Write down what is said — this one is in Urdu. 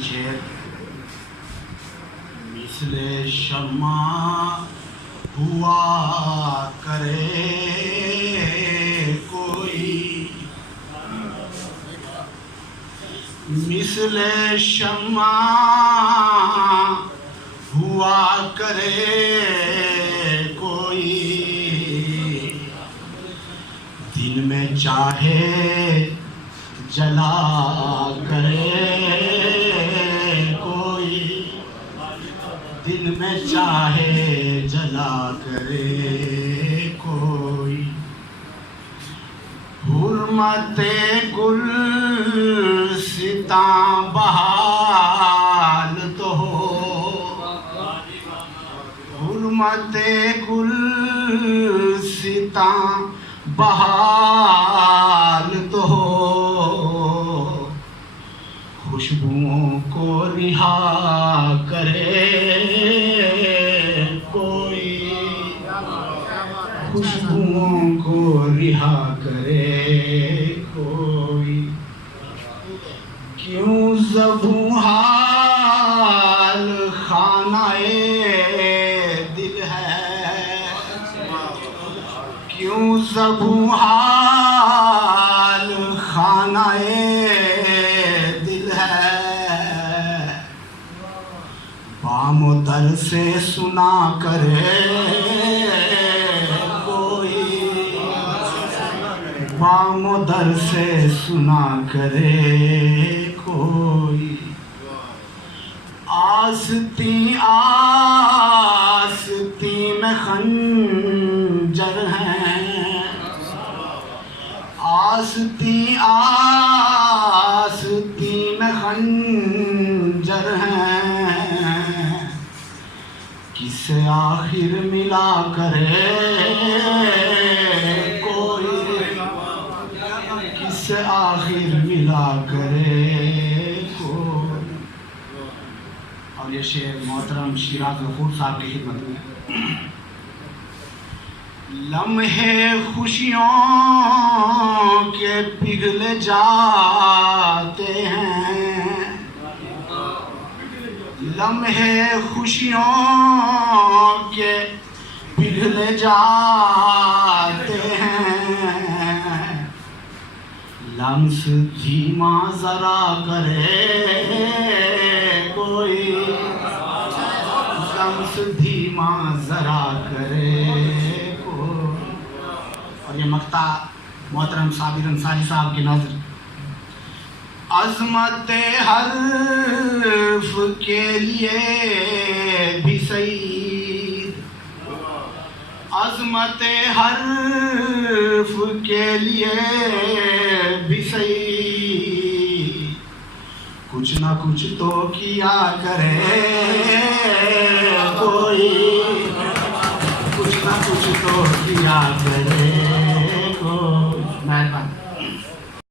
شعر مثل شمع ہوا کرے کوئی، مثل شمع ہوا کرے کوئی، دن میں چاہے جلا کرے کوئی، دن میں چاہے جلا کرے کوئی، حرمت گل ستاں بحال تو ہو، حرمت گل ستاں بحال تو ہو، خوشبوؤں کو رہا کرے کوئی، خوشبوؤں کو رہا کرے کوئی، کیوں زبوں حال خانہ دل ہے، کیوں زبوں حال خانہ دل ہے، بام و در سے سنا کرے کوئی، بام و در سے سنا کرے کوئی، آستی آستی میں خنجر ہیں، آستی آستی میں خنجر ہیں، کسے آخر ملا کرے کوئی، کسے آخر ملا کرے کوئی۔ اور یہ شعر محترم شیراز غفور صاحب کی خدمت میں۔ لمحے خوشیوں کے پگھل جاتے ہیں، لمحے خوشیوں کے پگھل جاتے ہیں، لمس دھیما ذرا کرے کوئی، لمس دھیما ذرا کرے کوئی۔ اور یہ مقطع محترم صابر انصاری صاحب کی نظر۔ عظمت حرف کے لیے بھی سعید، عظمت حرف کے لیے بھی سعید، کچھ نہ کچھ تو کیا کرے کوئی، کچھ نہ کچھ تو کیا کرے